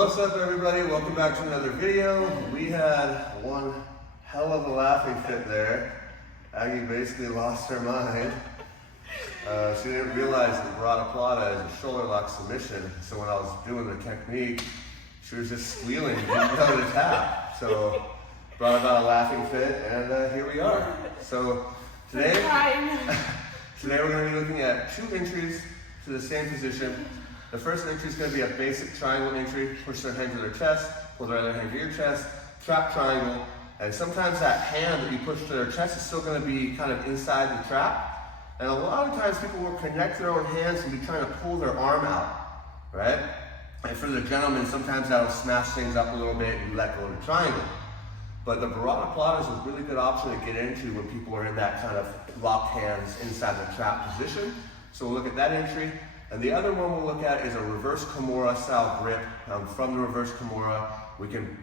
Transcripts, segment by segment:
What's up, everybody? Welcome back to another video. We had one hell of a laughing fit there. Aggie basically lost her mind. She didn't realize that Baratoplata is a shoulder lock submission. So when I was doing the technique, she was just squealing, didn't know how to tap. So brought about a laughing fit, and here we are. So today we're going to be looking at 2 entries to the same position. The first entry is going to be a basic triangle entry. Push their hand to their chest, pull their other hand to your chest, trap triangle, and sometimes that hand that you push to their chest is still going to be kind of inside the trap. And a lot of times people will connect their own hands and be trying to pull their arm out, right? And for the gentleman, sometimes that'll smash things up a little bit and you let go of the triangle. But the Baratoplata is a really good option to get into when people are in that kind of locked hands inside the trap position. So we'll look at that entry. And the other one we'll look at is a reverse Kimura style grip. From the reverse Kimura, we can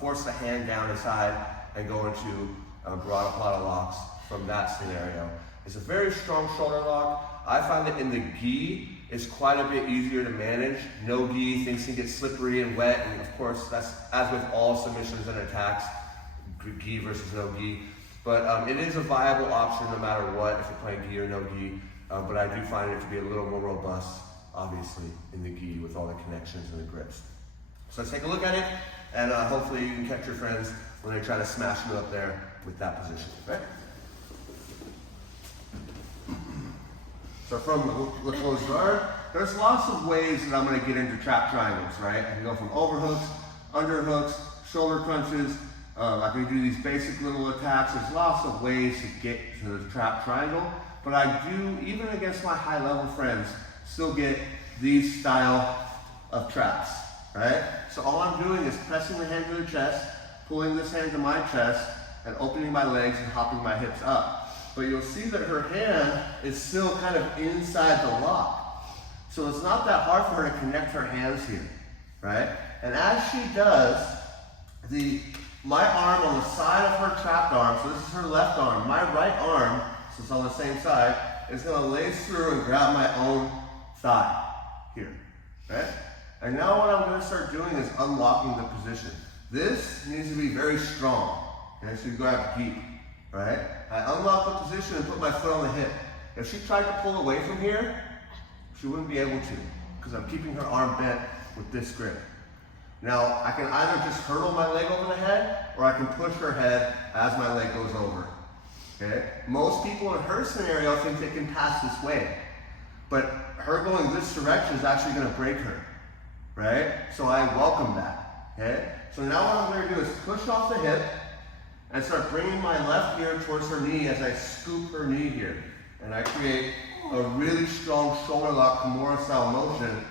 force the hand down inside and go into Baratoplata locks from that scenario. It's a very strong shoulder lock. I find that in the gi, it's quite a bit easier to manage. No gi, things can get slippery and wet, and of course, that's as with all submissions and attacks, gi versus no gi. But it is a viable option no matter what, if you're playing gi or no gi. But I do find it to be a little more robust, obviously, in the gi with all the connections and the grips. So let's take a look at it, and hopefully you can catch your friends when they try to smash you up there with that position, right? So from the closed guard, there's lots of ways that I'm going to get into trap triangles, right? I can go from overhooks, underhooks, shoulder crunches. I can do these basic little attacks. There's lots of ways to get to the trap triangle. But I do, even against my high-level friends, still get these style of traps, right? So all I'm doing is pressing the hand to the chest, pulling this hand to my chest, and opening my legs and hopping my hips up. But you'll see that her hand is still kind of inside the lock. So it's not that hard for her to connect her hands here, right? And as she does, my arm on the side of her trapped arm, so this is her left arm, my right arm, so it's on the same side, is going to lace through and grab my own thigh here, right? And now what I'm going to start doing is unlocking the position. This needs to be very strong, okay? So you grab deep, right? I unlock the position and put my foot on the hip. If she tried to pull away from here, she wouldn't be able to, because I'm keeping her arm bent with this grip. Now, I can either just hurdle my leg over the head, or I can push her head as my leg goes over. Okay? Most people in her scenario think they can pass this way, but her going this direction is actually going to break her, right? So I welcome that, okay? So now what I'm going to do is push off the hip and start bringing my left ear towards her knee as I scoop her knee here. And I create a really strong shoulder lock Kimura style motion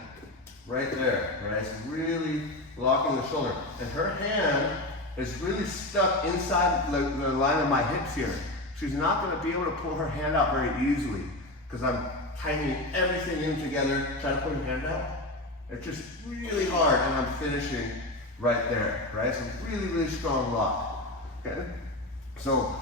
right there, right? It's really locking the shoulder. And her hand is really stuck inside the line of my hips here. She's not going to be able to pull her hand out very easily because I'm tightening everything in together, trying to pull her hand out. It's just really hard, and I'm finishing right there, right? So really, really strong lock, okay? So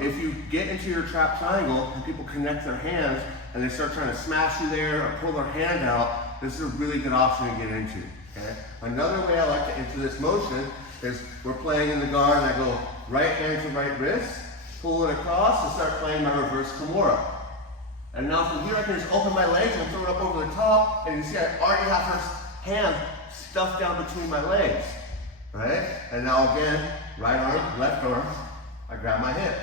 if you get into your trap triangle and people connect their hands and they start trying to smash you there or pull their hand out, this is a really good option to get into, okay? Another way I like to enter this motion is we're playing in the guard and I go right hand to right wrist, pull it across and start playing my reverse Kimura. And now from here I can just open my legs and throw it up over the top, and you see I already have her hand stuffed down between my legs, right? And now again, right arm, left arm, I grab my hip.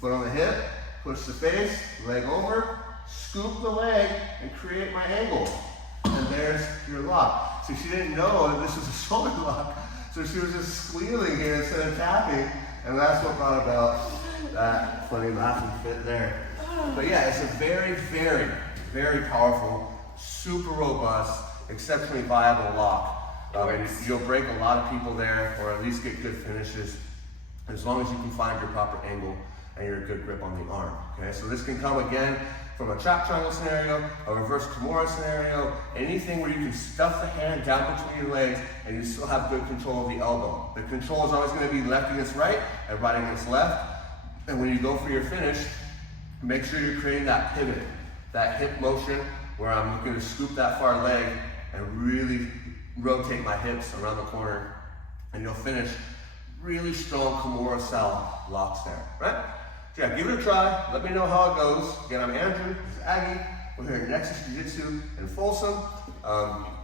Foot on the hip, push the face, leg over, scoop the leg, and create my angle. And there's your lock. So she didn't know that this was a shoulder lock, so she was just squealing here instead of tapping, and that's what brought about that funny laughing fit there. But yeah, it's a very, very, very powerful, super robust, exceptionally viable lock. And you'll break a lot of people there, or at least get good finishes, as long as you can find your proper angle and your good grip on the arm. Okay, so this can come again from a trap triangle scenario, a reverse Kimura scenario, anything where you can stuff the hand down between your legs and you still have good control of the elbow. The control is always going to be left against right and right against left. And when you go for your finish, make sure you're creating that pivot, that hip motion where I'm looking to scoop that far leg and really rotate my hips around the corner, and you'll finish really strong Kimura style locks there, right? So yeah, give it a try. Let me know how it goes. Again, I'm Andrew, this is Aggie. We're here at Nexus Jiu-Jitsu in Folsom.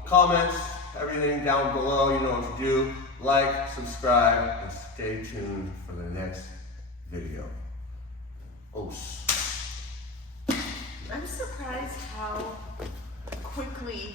Comments, everything down below, you know what to do. Like, subscribe, and stay tuned for the next video. I'm surprised how quickly